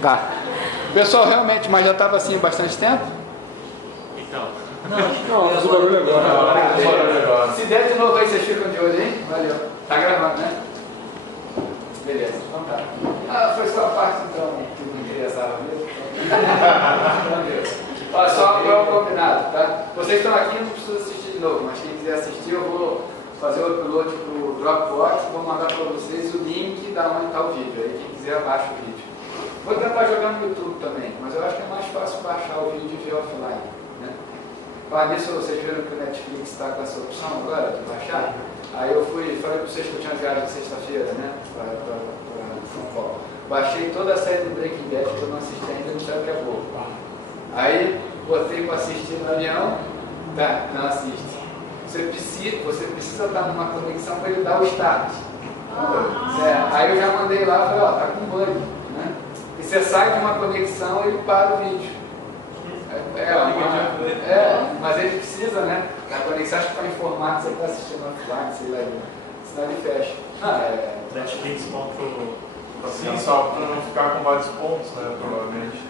Tá. Pessoal, realmente, mas já estava assim há bastante tempo? Então. Não, mas o barulho agora. Se der de novo aí, vocês ficam de olho, hein? Valeu. Tá gravando, né? Beleza, então tá. Ah, foi só a parte então que não interessava mesmo. Olha só qual é o combinado, tá? Vocês estão aqui, não precisa assistir de novo, mas quem quiser assistir, eu vou fazer o upload pro Dropbox, vou mandar para vocês o link da onde está o vídeo. Aí quem quiser abaixa o vídeo. Vou tentar jogar no YouTube também, mas eu acho que é mais fácil baixar o vídeo e ver offline, né? Para nisso, vocês viram que o Netflix está com essa opção agora de baixar? Aí eu falei para vocês que eu tinha viagem sexta-feira, né? Para São Paulo. Baixei toda a série do Breaking Bad que eu não assisti ainda, não sei o que é pouco. Aí botei para assistir no avião, tá, não assiste. Você precisa estar numa conexão para ele dar o start. Aí eu já mandei lá e falei, ó, tá com bug, né? E você sai de uma conexão e ele para o vídeo. Mas ele precisa, né? A conexão acho que para informar que você está assistindo offline, sei lá, senão ele fecha. Netflix Sim, só para não ficar com vários pontos, né? Provavelmente.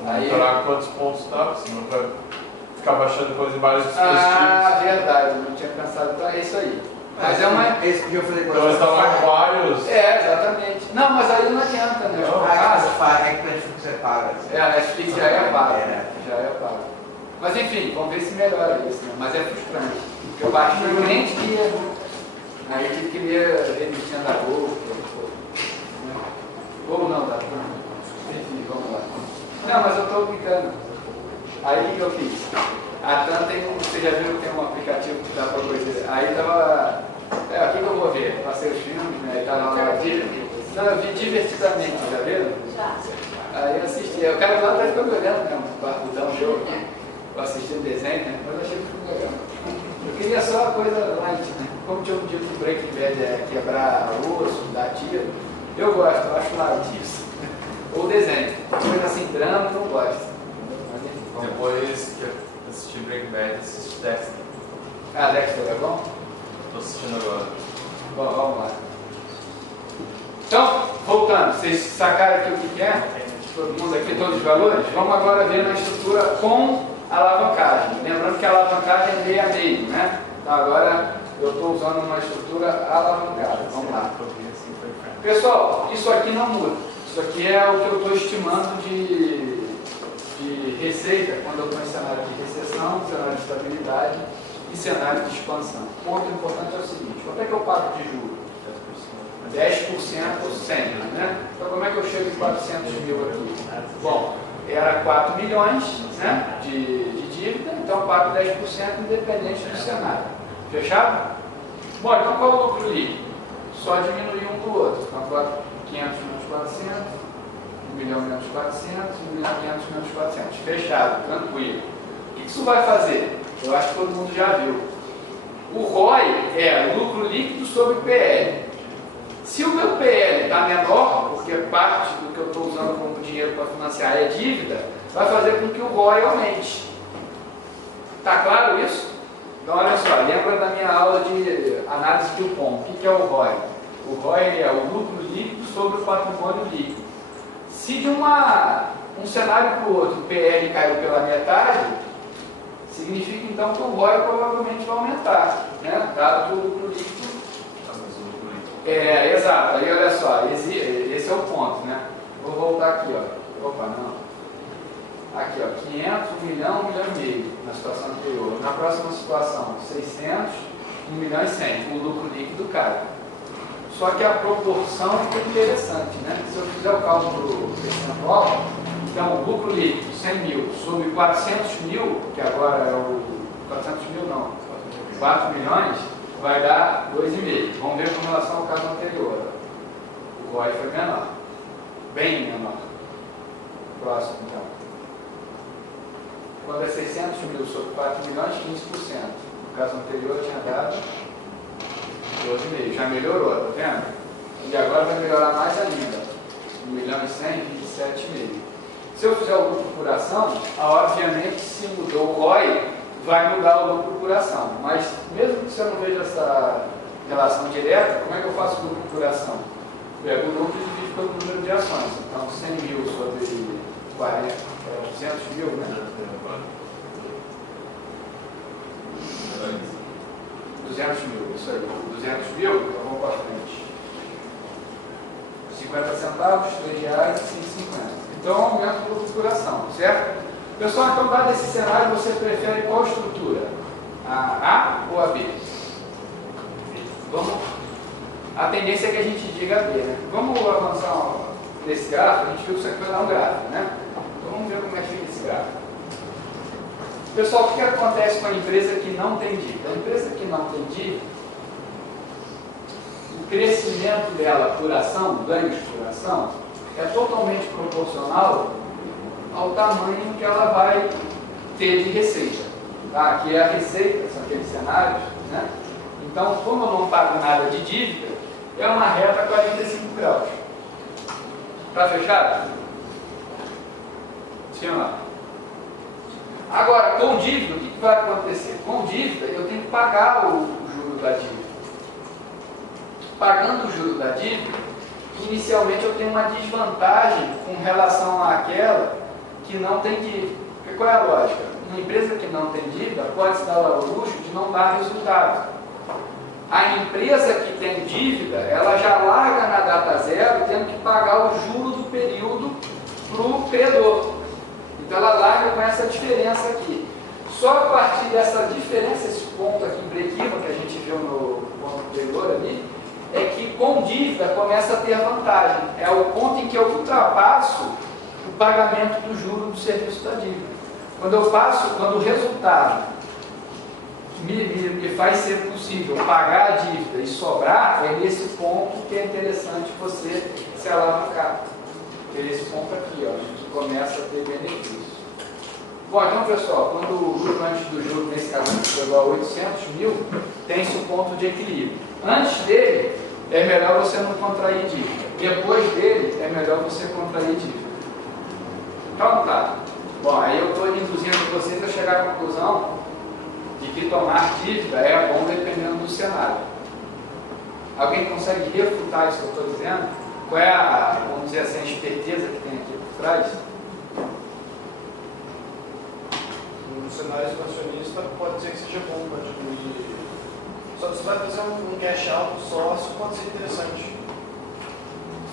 Monitorar quantos pontos dá, senão vai ficar baixando coisa em vários dispositivos. Ah, verdade, eu não tinha pensado. Então é isso aí. Mas é uma. Esse que eu falei com então você. instalar vários. Exatamente. Não, mas aí não adianta, né? É que o Netflix é paga. A Netflix já é paga. Já é paga. Mas enfim, vamos ver se melhora isso, né? Mas é frustrante. Porque eu baixei o cliente que ia. Aí eu tive que ler revistinha da Globo, ou não, da enfim, vamos lá. Não, mas eu estou brincando. Aí o que eu fiz? A TAM tem você já viu que tem um aplicativo que dá para coisa. Aí tava. Aqui que eu vou ver, passei os filmes, né? Aí tava lá. Não, eu vi divertidamente, já viram? Já. Aí eu assisti. O cara lá atrás ficou me olhando, né? Um barbudão meu aqui. Eu assisti o desenho, né? Mas eu achei que ficou legal. Eu queria só a coisa light, né? Como tinha um dia que o Breaking Bad é quebrar osso, dar tiro. Eu gosto, eu acho light isso. Ou desenho. Coisa assim, drama, eu não gosto. Depois que eu assisti Breaking Bad, assisti Dexter. Ah, Dexter é bom? Estou assistindo agora. Bom, vamos lá. Então, voltando, vocês sacaram aqui o que é? Todo mundo aqui, todos os valores? Vamos agora ver na estrutura com alavancagem. Lembrando que a alavancagem é meio a meio, né? Então agora eu estou usando uma estrutura alavancada. Vamos lá. Pessoal, isso aqui não muda. Isso aqui é o que eu estou estimando de receita quando eu estou em cenário de recessão, cenário de estabilidade e cenário de expansão. O ponto importante é o seguinte: quanto é que eu pago de juros? 10% sempre, né? Então como é que eu chego em 400 mil aqui? Bom, era 4 milhões, né, de dívida, então eu pago 10% independente do cenário. Fechado? Bom, então qual é o lucro líquido? Só diminuir um do outro. Então 500 menos 400, 1 milhão menos 400, 1 milhão 500 menos 400. Fechado, tranquilo. O que isso vai fazer? Eu acho que todo mundo já viu. O ROI é lucro líquido sobre o PL. Se o meu PL está menor, porque parte do que eu estou usando como dinheiro para financiar é dívida, vai fazer com que o ROI aumente. Está claro isso? Então olha só, lembra da minha aula de análise de Dupont. O que é o ROI? O ROI é o lucro líquido sobre o patrimônio líquido. Se de um cenário para o outro o PL caiu pela metade, significa então que o ROI provavelmente vai aumentar, né? Dado que o lucro líquido. Exato. Aí olha só, esse é o ponto, né? Vou voltar aqui, ó. Opa, não. Aqui, ó, 500, 1 milhão, 1 milhão e meio na situação anterior. Na próxima situação, 600, 1 milhão e 100. O lucro líquido cai. Só que a proporção fica interessante, né? Se eu fizer o cálculo percentual, então o lucro líquido, 100 mil, sobre 400 mil, que agora é o... 400 mil não, 4 milhões, vai dar 2,5. Vamos ver com relação ao caso anterior. O ROI foi menor. Bem menor. Próximo, então. Quando é 600 mil sobre 4 milhões, 15%. No caso anterior tinha dado 12,5. Já melhorou, tá vendo? E agora vai melhorar mais ainda. 1 milhão e 100, 27,5. Se eu fizer o lucro por ação, obviamente se mudou o ROI, vai mudar o lucro por ação. Mas mesmo que você não veja essa relação direta, como é que eu faço o lucro por ação? Pego o lucro e divido pelo número de ações. Então, 100 mil sobre 40, 200 mil, né? 200 mil, isso aí. 200 mil, então vamos para frente. 50 centavos, R$3,50. Então, aumento por flutuação, certo? Pessoal, então, dado esse cenário, você prefere qual estrutura? A ou a B? Vamos. A tendência é que a gente diga B, né? Vamos avançar nesse gráfico, a gente viu que isso aqui vai dar um gráfico, né? Então vamos ver como é que fica esse gráfico. Pessoal, o que acontece com a empresa que não tem dívida? A empresa que não tem dívida, o crescimento dela por ação, ganhos por ação, é totalmente proporcional ao tamanho que ela vai ter de receita. Tá? Aqui é a receita, são aqueles cenários, né? Então, como eu não pago nada de dívida, é uma reta 45 graus. Está fechado? Sim ou não? Agora, com dívida, o que vai acontecer? Com dívida, eu tenho que pagar o juro da dívida. Pagando o juro da dívida, inicialmente eu tenho uma desvantagem com relação àquela que não tem dívida. Porque qual é a lógica? Uma empresa que não tem dívida pode se dar ao luxo de não dar resultado. A empresa que tem dívida, ela já larga na data zero tendo que pagar o juro do período para o credor. Então ela larga com essa diferença aqui. Só a partir dessa diferença, esse ponto aqui em break-even que a gente viu no ponto anterior ali, é que com dívida começa a ter vantagem. É o ponto em que eu ultrapasso o pagamento do juro do serviço da dívida. Quando o resultado me faz ser possível pagar a dívida e sobrar, é nesse ponto que é interessante você se alavancar. É esse ponto aqui, ó, que começa a ter benefício. Bom, então pessoal, quando o lucro antes do juro, nesse caso, chegou a 800 mil, tem-se o ponto de equilíbrio. Antes dele, é melhor você não contrair dívida. Depois dele, é melhor você contrair dívida. Então tá. Bom, aí eu estou induzindo vocês a chegar à conclusão de que tomar dívida é bom dependendo do cenário. Alguém consegue refutar isso que eu estou dizendo? Qual é a, vamos dizer assim, a esperteza que tem aqui por trás? No cenário expansionista pode ser que seja bom para diminuir. Só que se vai fazer um cash out sócio, pode ser interessante.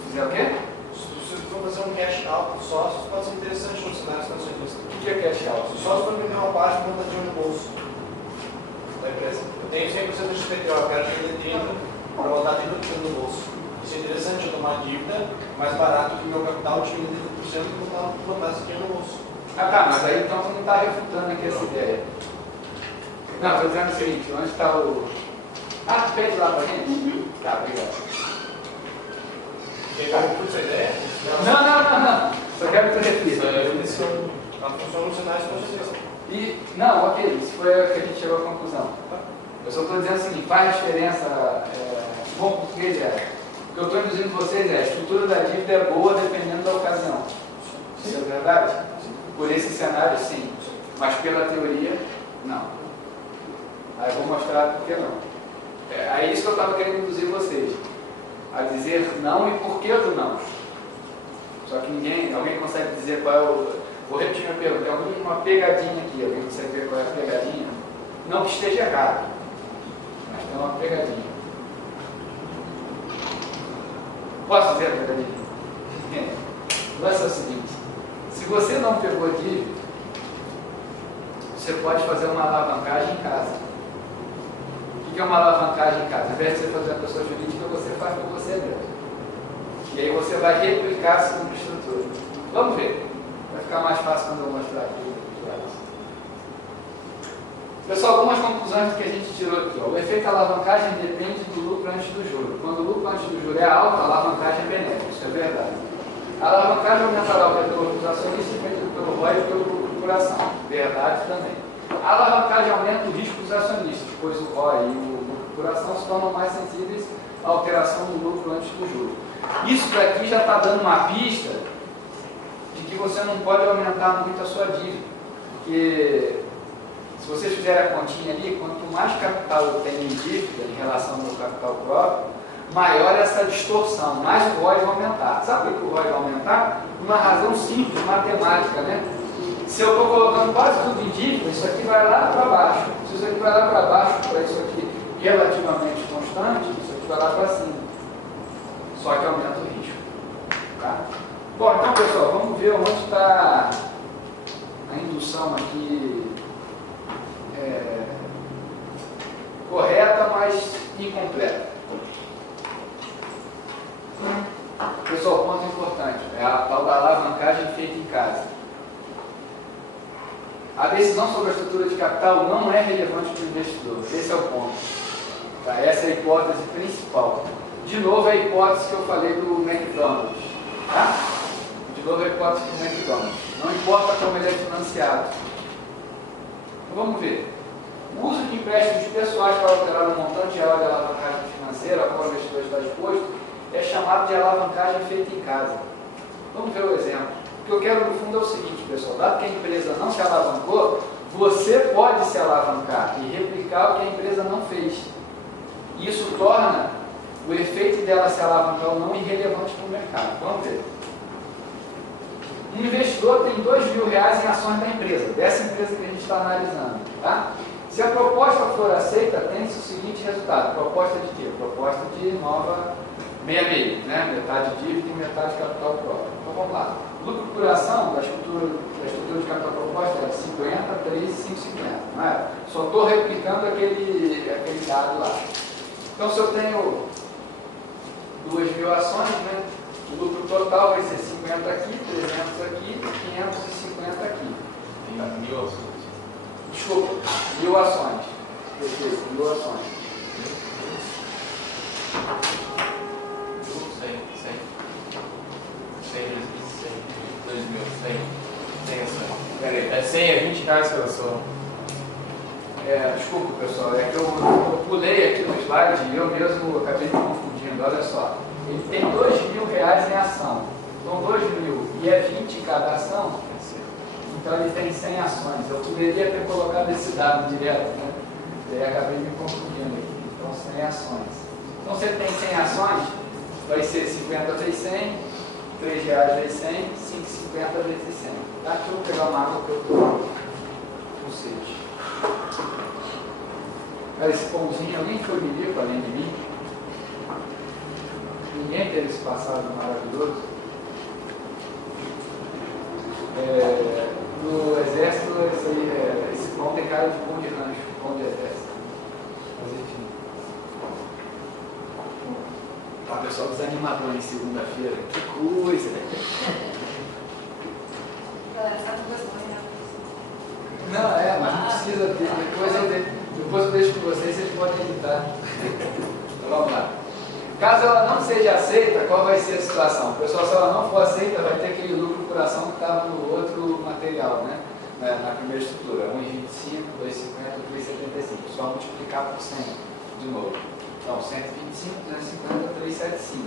Fizer o quê? Se for fazer um cash out sócio, pode ser interessante no cenário expansionista. O que é cash out? O sócio vai vender uma parte e botar dinheiro no bolso da empresa. Eu tenho 100% de XPTO, eu quero vender 30% para botar 30% no bolso. Isso é interessante, eu tomar dívida mais barato que o meu capital, dividir 30% e botar esse dinheiro no bolso. Ah tá, mas aí então você não está refutando aqui essa ideia. Não, estou dizendo o seguinte, onde está o... Ah, pede lá para a gente? Tá, obrigado. Quem está com essa ideia? Não. Só quero que você repita. Ela funciona no cenário expansionista. Não, ok, isso foi o que a gente chegou à conclusão. Eu só estou dizendo o seguinte, faz diferença, bom português o que eu estou induzindo vocês a estrutura da dívida é boa dependendo da ocasião. Isso é verdade? Por esse cenário, sim. Mas pela teoria, não. Aí eu vou mostrar por que não. É isso que eu estava querendo induzir vocês. A dizer não e por que do não. Só que alguém consegue dizer qual é o... Vou repetir minha pergunta. Tem alguma pegadinha aqui? Alguém consegue ver qual é a pegadinha? Não que esteja errado, mas tem uma pegadinha. Posso dizer a pegadinha? O lance é o seguinte. Se você não pegou dívida, você pode fazer uma alavancagem em casa. O que é uma alavancagem em casa? Ao invés de você fazer a pessoa jurídica, você faz por você mesmo. E aí você vai replicar a segunda estrutura. Vamos ver. Vai ficar mais fácil quando eu mostrar aqui. Pessoal, algumas conclusões que a gente tirou aqui. O efeito alavancagem depende do lucro antes do juro. Quando o lucro antes do juro é alto, a alavancagem é benéfica. Isso é verdade. A alavancagem aumentará o retorno dos acionistas feito pelo ROI e pelo lucro por ação. Verdade também. A alavancagem aumenta o risco dos acionistas, pois o ROI e o lucro por ação se tornam mais sensíveis à alteração do lucro antes do juro. Isso daqui já está dando uma pista de que você não pode aumentar muito a sua dívida. Porque se vocês fizerem a continha ali, quanto mais capital eu tenho em dívida em relação ao meu capital próprio, maior essa distorção, mais o ROI vai aumentar. Sabe por que o ROI vai aumentar? Uma razão simples, matemática, né? Se eu estou colocando quase tudo em dívida, isso aqui vai lá para baixo. Se isso aqui vai lá para baixo, para isso aqui relativamente constante, isso aqui vai lá para cima. Só que aumenta o risco. Tá? Bom, então pessoal, vamos ver onde está a indução aqui correta, mas incompleta. Pessoal, ponto importante, é a tal da alavancagem feita em casa. A decisão sobre a estrutura de capital não é relevante para o investidor, esse é o ponto. Tá? Essa é a hipótese principal. De novo, é a hipótese que eu falei do McDonald's. Tá? De novo, é a hipótese do McDonald's. Não importa como ele é financiado. Então, vamos ver. O uso de empréstimos pessoais para alterar o montante real de alavancagem financeira a qual o investidor está disposto é chamado de alavancagem feita em casa. Vamos ver o exemplo. O que eu quero no fundo é o seguinte, pessoal. Dado que a empresa não se alavancou, você pode se alavancar e replicar o que a empresa não fez. Isso torna o efeito dela se alavancar ou não irrelevante para o mercado. Vamos ver. Um investidor tem R$2.000 em ações da empresa, dessa empresa que a gente está analisando. Tá? Se a proposta for aceita, tem-se o seguinte resultado. Proposta de quê? Proposta de nova meia-meia, né? Metade dívida e metade capital próprio. Então vamos lá. Lucro por ação da estrutura de capital proposta é 50, 3, 5,50. Não é? Só estou replicando aquele dado lá. Então se eu tenho 2.000 ações, né? O lucro total vai ser 50 aqui, 300 aqui, 550 aqui. Tem 1.000 ações. Desculpa, 1.000 ações. Perfeito, 1.000 ações. 100 ações. Peraí, é 100 a 20 reais cada ação. Desculpa pessoal, é que eu pulei aqui no slide e eu mesmo acabei me confundindo. Olha só, ele tem R$2.000 em ação. Então 2.000 e é 20 cada ação. Então ele tem 100 ações. Eu poderia ter colocado esse dado direto, né? E aí acabei me confundindo aqui. Então 100 ações. Então se ele tem 100 ações, vai ser 50 vezes 100, R$3 vezes 100, 5,50 vezes 100. Tá? Aqui eu vou pegar uma água que eu estou com sede. Olha esse pãozinho, alguém foi milico além de mim? Ninguém teve esse passado maravilhoso? No exército, esse pão tem cara de pão de rancho, pão de exército. Mas enfim. Tá, pessoal desanimador em segunda-feira. Que coisa! Não, mas não precisa ter. Depois eu deixo com vocês podem editar. Então vamos lá. Caso ela não seja aceita, qual vai ser a situação? Pessoal, se ela não for aceita, vai ter aquele lucro por ação que estava no outro material, né? Na primeira estrutura, 1,25, 2,50, 3,75. Só multiplicar por 100 de novo. Então, 125, 250, 375.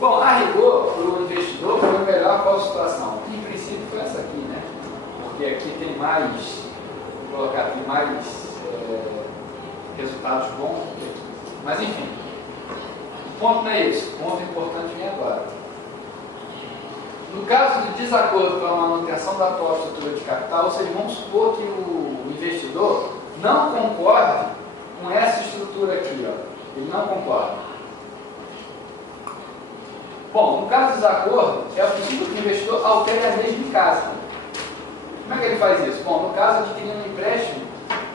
Bom, a rigor, para o investidor, foi melhor qual a situação? Em princípio, foi essa aqui, né? Porque aqui tem mais, vou colocar aqui, mais resultados bons do que aqui. Mas, enfim. O ponto não é esse, o ponto importante vem agora. No caso de desacordo com a manutenção da atual estrutura de capital, ou seja, vamos supor que o investidor não concorde com essa estrutura aqui, ó. Ele não concorda. Bom, no caso de desacordo, é possível que o investidor altere a mesma em casa. Como é que ele faz isso? Bom, no caso, adquirindo um empréstimo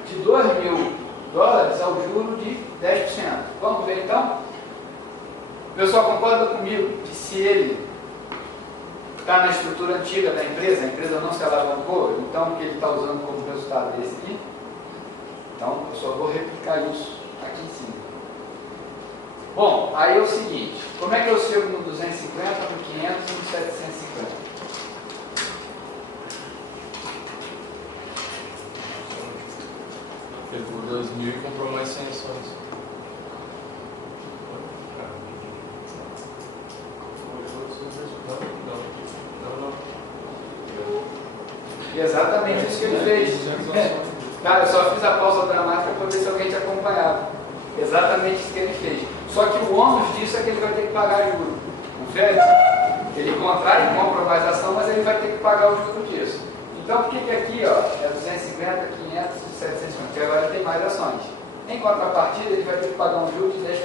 de $2.000 ao juro de 10%. Vamos ver então? O pessoal concorda comigo que se ele está na estrutura antiga da empresa, a empresa não se alavancou, então o que ele está usando como resultado desse aqui? Então, eu só vou replicar isso aqui em cima. Bom, aí é o seguinte, como é que eu chego no 250, no 500 e no 750? Pegou 2.000 e comprou mais 100 ações. E exatamente isso que ele fez. Cara, eu só fiz a pausa dramática para ver se alguém te acompanhava. Exatamente isso que ele fez. Só que o ônus disso é que ele vai ter que pagar juros. Confere? Ele contrai e compra mais ação, mas ele vai ter que pagar o juro disso. Então, por que aqui ó, é 250, 500, 750? Porque agora tem mais ações. Em contrapartida, ele vai ter que pagar um juro de 10%,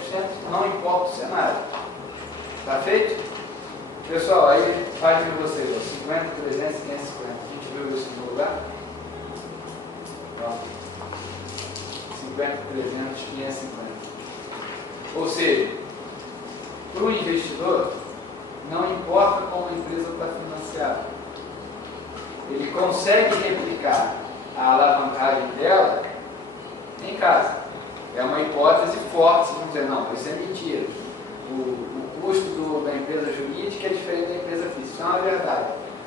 não importa o cenário. Tá feito? Pessoal, aí faz de vocês, ó, 50, 300, 550. A gente viu isso no lugar? Pronto. 50, 300, 550. Ou seja, para o investidor, não importa como a empresa está financiada, ele consegue replicar a alavancagem dela em casa. É uma hipótese forte, se vamos dizer, não, isso é mentira. O custo da empresa jurídica é diferente da empresa física. Isso é uma verdade.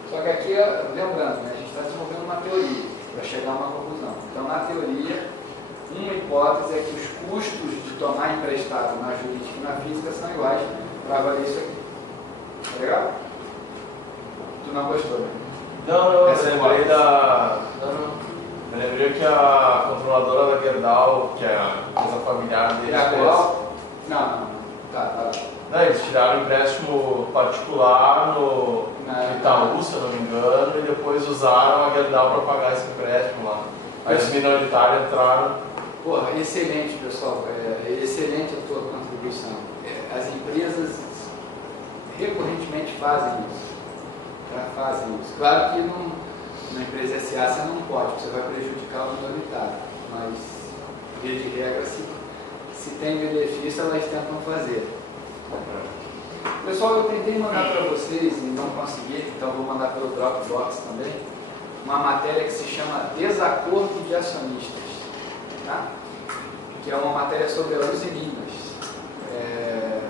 Só que aqui, lembrando, né, a gente está desenvolvendo uma teoria para chegar a uma conclusão. Então, na teoria, uma hipótese é que os custos de tomar emprestado na jurídica e na física são iguais para valer isso aqui. Tá legal? Tu não gostou, né? Não, eu lembrei da... Eu lembrei que a controladora da Gerdau, que é a empresa familiar deles... É a qual? Não. Tá. Não, eles tiraram empréstimo particular no Itaú, se eu não me engano, e depois usaram a Gerdau para pagar esse empréstimo lá. Aí os minoritários entraram... Porra, excelente, pessoal. Excelente a tua contribuição. As empresas recorrentemente fazem isso. Claro que na empresa SA você não pode, você vai prejudicar o minoritário. Mas, via de regra, se tem benefício, elas tentam fazer. Pessoal, eu tentei mandar para vocês e não consegui, então vou mandar pelo Dropbox também, uma matéria que se chama Desacordo de Acionistas, tá? Que é uma matéria sobre a Uzi Minas.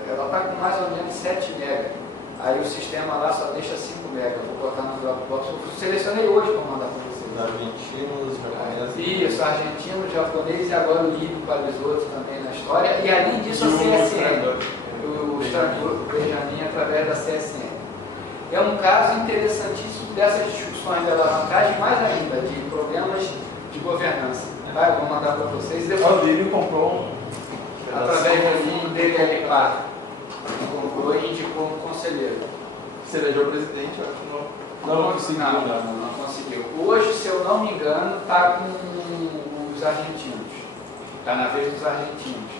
Ela está com mais ou menos 7 MB. Aí o sistema lá só deixa 5 MB. Eu vou botar no Dropbox. Eu selecionei hoje para mandar para vocês. Argentinos, japoneses. Isso, argentino, japonês e agora o Líbio para os outros também na história. E além disso, a CSN. O estrangeiro Benjamin através da CSN. É um caso interessantíssimo dessas discussões de alavancagem, mais ainda, de problemas de governança. Tá? Eu vou mandar para vocês. O Líbio comprou através do DLL4. Ele comprou e indicou um conselheiro. Se elegeu presidente, eu acho que não conseguiu. Não conseguiu. Hoje, se eu não me engano, está com os argentinos. Está na vez dos argentinos.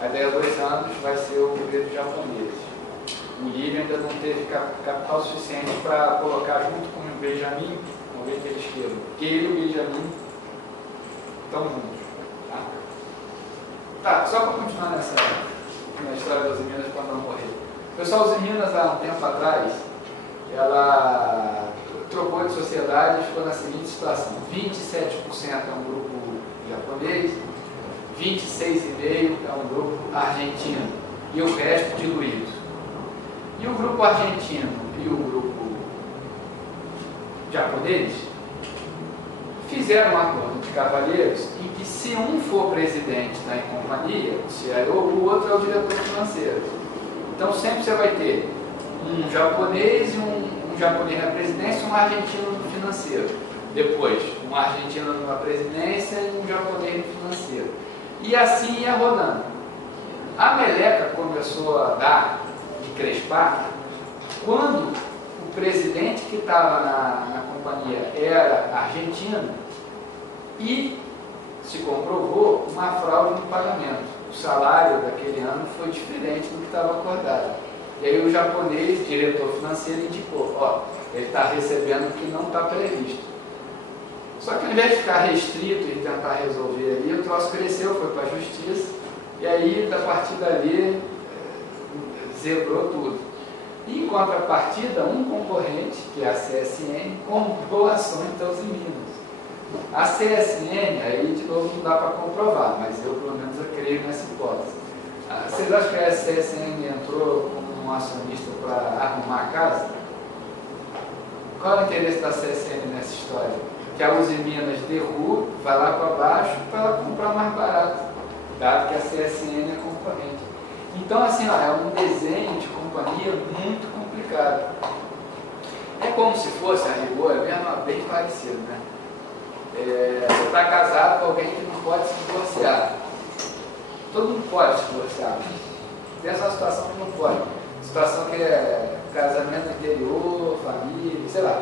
A ideia 2 anos vai ser o governo japonês. O Líbio ainda não teve capital suficiente para colocar junto com o Benjamin, vamos ver que eles queiram. Porque ele e o Benjamin estão juntos. Tá, só para continuar nessa história das Minas para não morrer. O pessoal das Minas, há um tempo atrás, ela trocou de sociedade e ficou na seguinte situação: 27% é um grupo japonês, 26,5% é um grupo argentino e o resto diluído. E o grupo argentino e o grupo japonês fizeram um acordo de cavalheiros em que, se um for presidente da companhia, o CIO, o outro é o diretor financeiro. Então sempre você vai ter um japonês e um japonês na presidência e um argentino no financeiro. Depois, um argentino na presidência e um japonês no financeiro. E assim ia rodando. A meleca começou a dar de crespar quando o presidente que estava na companhia era argentino e se comprovou uma fraude no pagamento. O salário daquele ano foi diferente do que estava acordado. E aí o japonês, diretor financeiro, indicou: ele está recebendo o que não está previsto. Só que ao invés de ficar restrito e tentar resolver ali, o troço cresceu, foi para a justiça, e aí, a partir dali, zerou tudo. E, em contrapartida, um concorrente, que é a CSN, comprou ações da Uzi Minas. A CSN, aí de novo não dá para comprovar, mas eu pelo menos eu creio nessa hipótese. Vocês acham que a CSN entrou como um acionista para arrumar a casa? Qual é o interesse da CSN nessa história? Que a Uzi Minas derruba, vai lá para baixo para ela comprar mais barato, dado que a CSN é concorrente. Então, assim, é um desenho de companhia muito complicado. É como se fosse, a rigor, é mesmo bem parecido, né? Você está casado com alguém que não pode se divorciar. Todo mundo pode se divorciar. Pensa uma situação que não pode. Situação que é casamento no interior, família, sei lá.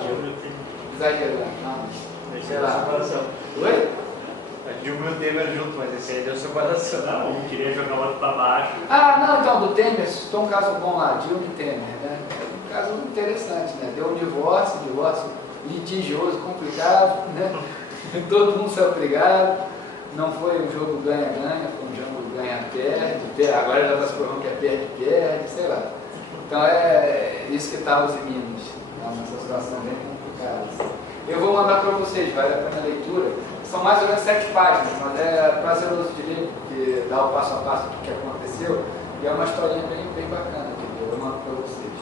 Exagerando, não. Sei lá. Oi? A Dilma e o Temer junto, mas esse aí deu separação. Não, um queria jogar o outro pra baixo. Ah, não, então, do Temer, citou um caso bom lá, Dilma e Temer, né? É um caso interessante, né? Deu um divórcio litigioso, complicado, né? Todo mundo saiu brigado, não foi um jogo ganha-ganha, foi um jogo ganha-perde, agora já está se provando que é perde-perde, sei lá. Então é isso que está os Minas, é uma situação bem complicada. Eu vou mandar para vocês, vale a pena a leitura. São mais ou menos 7 páginas, mas é prazeroso de ler, porque dá o passo a passo do que aconteceu, e é uma historinha bem bacana, que eu mando para vocês.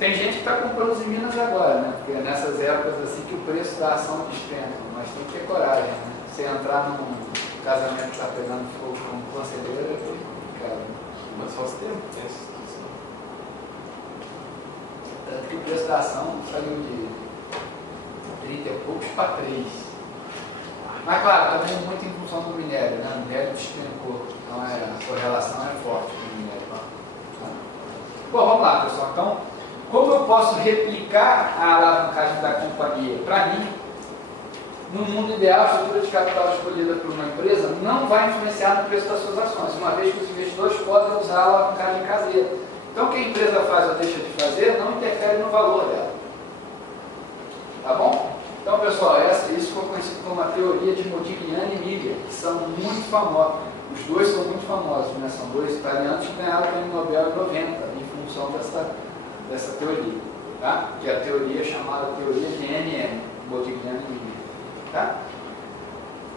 Tem gente que está comprando os Minas agora, né? Porque é nessas épocas assim que o preço da ação despenca, mas tem que ter coragem, né? Você entrar num casamento que está pegando fogo como conselheiro é complicado. Mas faz tempo que tem essa situação. Tanto que o preço da ação saiu de 30 e poucos para 3. Mas claro, também muito em função do minério, né? O minério despencou, então a correlação é forte com o minério. Bom, vamos lá, pessoal. Então, como eu posso replicar a alavancagem da companhia? Para mim, no mundo ideal, a estrutura de capital escolhida por uma empresa não vai influenciar no preço das suas ações, uma vez que os investidores podem usar a alavancagem caseira. Então, o que a empresa faz ou deixa de fazer não interfere no valor dela. Tá bom? Então, pessoal, isso foi conhecido como a teoria de Modigliani e Miller, que são muito famosos. Os dois são muito famosos, né? São dois italianos que ganharam o prêmio Nobel em 90, em função dessa teoria, tá? Que é a teoria chamada teoria de NM, Modigliani e Miller. Tá?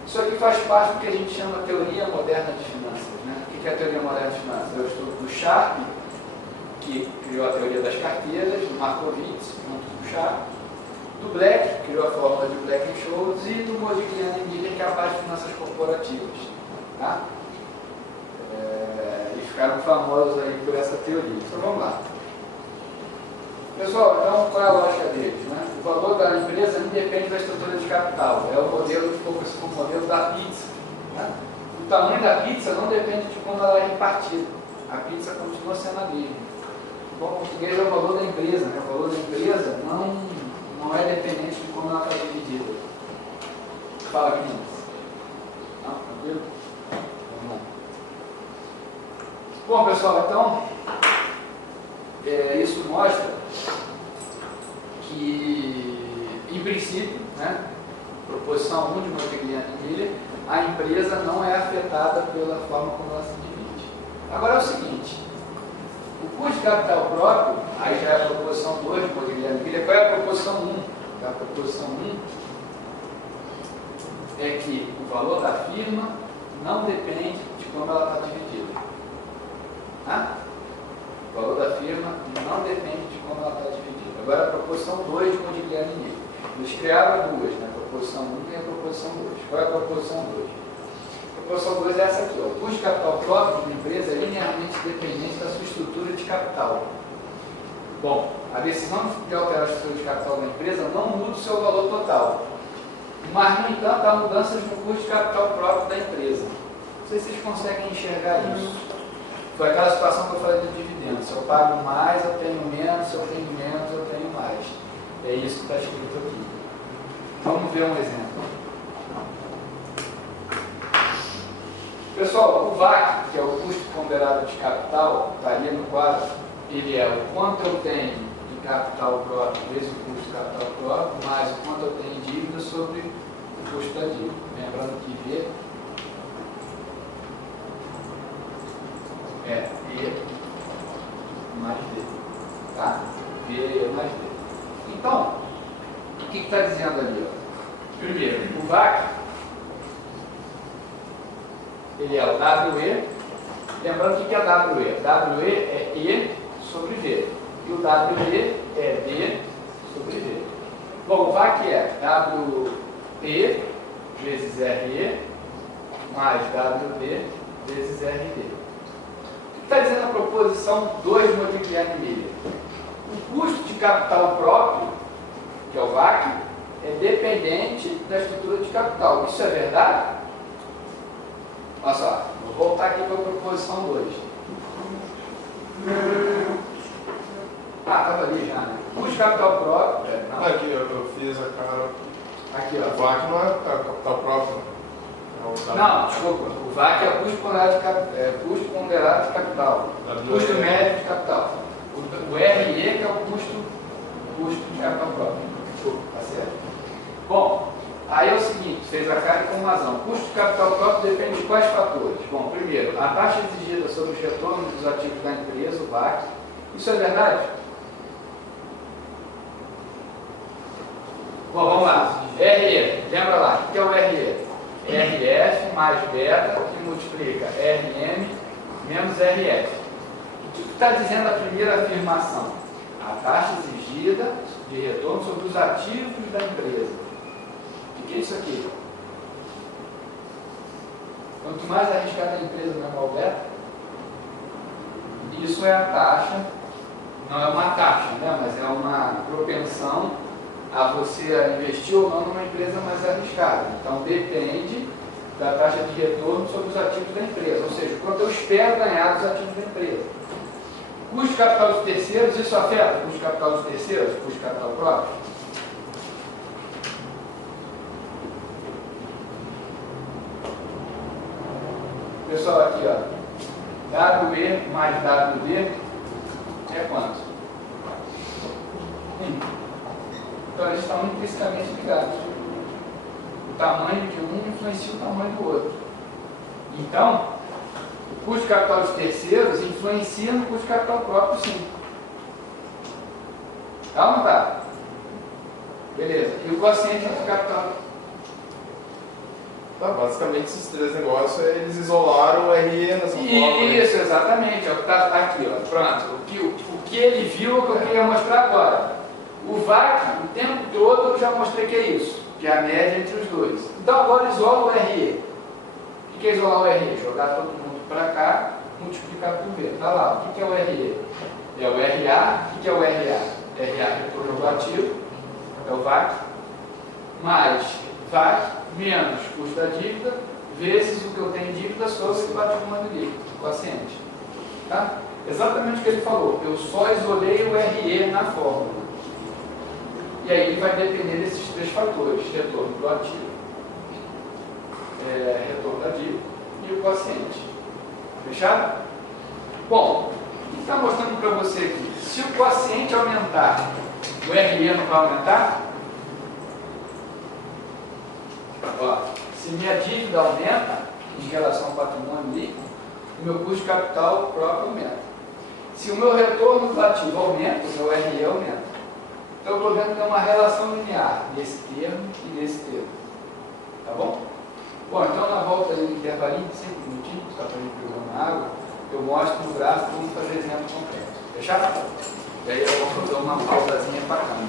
Isso aqui faz parte do que a gente chama de teoria moderna de finanças. Né? O que é a teoria moderna de finanças? É o estudo do Sharpe, que criou a teoria das carteiras, do Markowitz, junto com o Sharpe, do Black, que criou a fórmula de Black and Scholes, e do Modigliani e Miller, que é a parte de finanças corporativas. Tá? E ficaram famosos aí por essa teoria. Então vamos lá. Pessoal, então qual é a lógica deles? Né? O valor da empresa independe da estrutura de capital. É o modelo que foi o modelo da pizza. Né? O tamanho da pizza não depende de como ela é repartida. A pizza continua sendo a mesma. Bom, o português é o valor da empresa. Né? O valor da empresa não é dependente de como ela está dividida. Fala, meninas. Não? Tranquilo? Vamos lá. Bom, pessoal, então, isso mostra que, em princípio, né, proposição 1 de Modigliani e Miller, a empresa não é afetada pela forma como ela se divide. Agora é o seguinte, o custo de capital próprio, aí já é a proposição 2 de Modigliani e Miller, qual é a proposição 1? A proposição 1 é que o valor da firma não depende de como ela está dividida. Tá? O valor da firma não depende de como ela está dividida. Agora a proposição 2 de Modigliani e Miller. Eles criaram duas, né? A proposição 1 e a proposição 2. Qual é a proposição 2? A proposição 2 é essa aqui. Ó. O custo de capital próprio de uma empresa é linearmente dependente da sua estrutura de capital. Bom, a decisão de alterar a estrutura de capital da empresa não muda o seu valor total. Mas, no entanto, há mudanças no custo de capital próprio da empresa. Não sei se vocês conseguem enxergar isso. Foi aquela situação que eu falei do dividendo. Se eu pago mais, eu tenho menos. Se eu tenho menos, eu tenho mais. É isso que está escrito aqui. Vamos ver um exemplo. Pessoal, o VAC, que é o custo ponderado de capital, está ali no quadro. Ele é o quanto eu tenho de capital próprio vezes o custo de capital próprio, mais o quanto eu tenho de dívida sobre o custo da dívida. Lembrando que V é E mais D. Tá? V é E mais D. Então, o que está dizendo ali? Ó? Primeiro, o VAC, ele é o WE. Lembrando o que é WE? WE é E sobre V. E o WD é D sobre V. Bom, o VAC é WE vezes RE mais WD vezes RD. O que está dizendo a proposição 2 de Modigliani e Miller? O custo de capital próprio, que é o VAC, é dependente da estrutura de capital. Isso é verdade? Olha só, Vou voltar aqui para a proposição 2. Ah, estava ali já, né? Custo de capital próprio. Não. Aqui, eu fiz a cara. Aqui, O ó. VAC não é capital próprio. Não, desculpa. O VAC é custo ponderado de capital. Custo médio de capital. O RE que é o custo de capital próprio. Desculpa, tá certo. Bom, aí é o seguinte, fez a cara com razão. Custo de capital próprio depende de quais fatores? Bom, primeiro, a taxa exigida sobre os retornos dos ativos da empresa, o VAC. Isso é verdade? Bom, vamos lá. RE, lembra lá, o que é o RE? RF mais beta, que multiplica RM menos RF. O que está dizendo a primeira afirmação? A taxa exigida de retorno sobre os ativos da empresa. O que é isso aqui? Quanto mais arriscada a empresa, menor o beta. Isso é a taxa, não é uma taxa, né? Mas é uma propensão a você investir ou não numa empresa mais arriscada. Então depende da taxa de retorno sobre os ativos da empresa, ou seja, quanto eu espero ganhar dos ativos da empresa. Custo de capital de terceiros, isso afeta o custo de capital de terceiros, custo de capital próprio? Pessoal, aqui ó, WE mais WD é quanto? Então eles estão implicitamente ligados. O tamanho de um influencia o tamanho do outro. Então, o custo de capital de terceiros influencia no custo de capital próprio, sim. Tá ou não tá? Beleza. E o quociente de capital? Tá, basicamente esses três negócios eles isolaram o RE nessa forma. Isso, exatamente. Ó, tá aqui, ó. Pronto. O que ele viu é o que eu queria mostrar agora. O VAC, o tempo todo, eu já mostrei que é isso, que é a média entre os dois. Então agora isola o RE. O que é isolar o RE? Jogar todo mundo para cá, multiplicar por V. Tá lá, o que é o RE? É o RA. O que é o RA? RA, retorno do ativo, é o VAC, mais VAC, menos custo da dívida, vezes o que eu tenho em dívida sobre o patrimônio líquido, o quociente. Tá? Exatamente o que ele falou, eu só isolei o RE na fórmula. E aí ele vai depender desses três fatores: retorno do ativo, retorno da dívida e o quociente. Fechado? Bom, o que está mostrando para você aqui? Se o quociente aumentar, o RE não vai aumentar? Ó, se minha dívida aumenta em relação ao patrimônio líquido, o meu custo de capital próprio aumenta. Se o meu retorno do ativo aumenta, o meu RE aumenta. Então eu estou vendo que tem uma relação linear nesse termo e nesse termo. Tá bom? Bom, então na volta ali no intervalinho, 5 minutinhos, só para a gente pegar uma água, eu mostro no gráfico e vamos fazer exemplo concreto. Fechado? E aí eu vou fazer uma pausazinha bacana.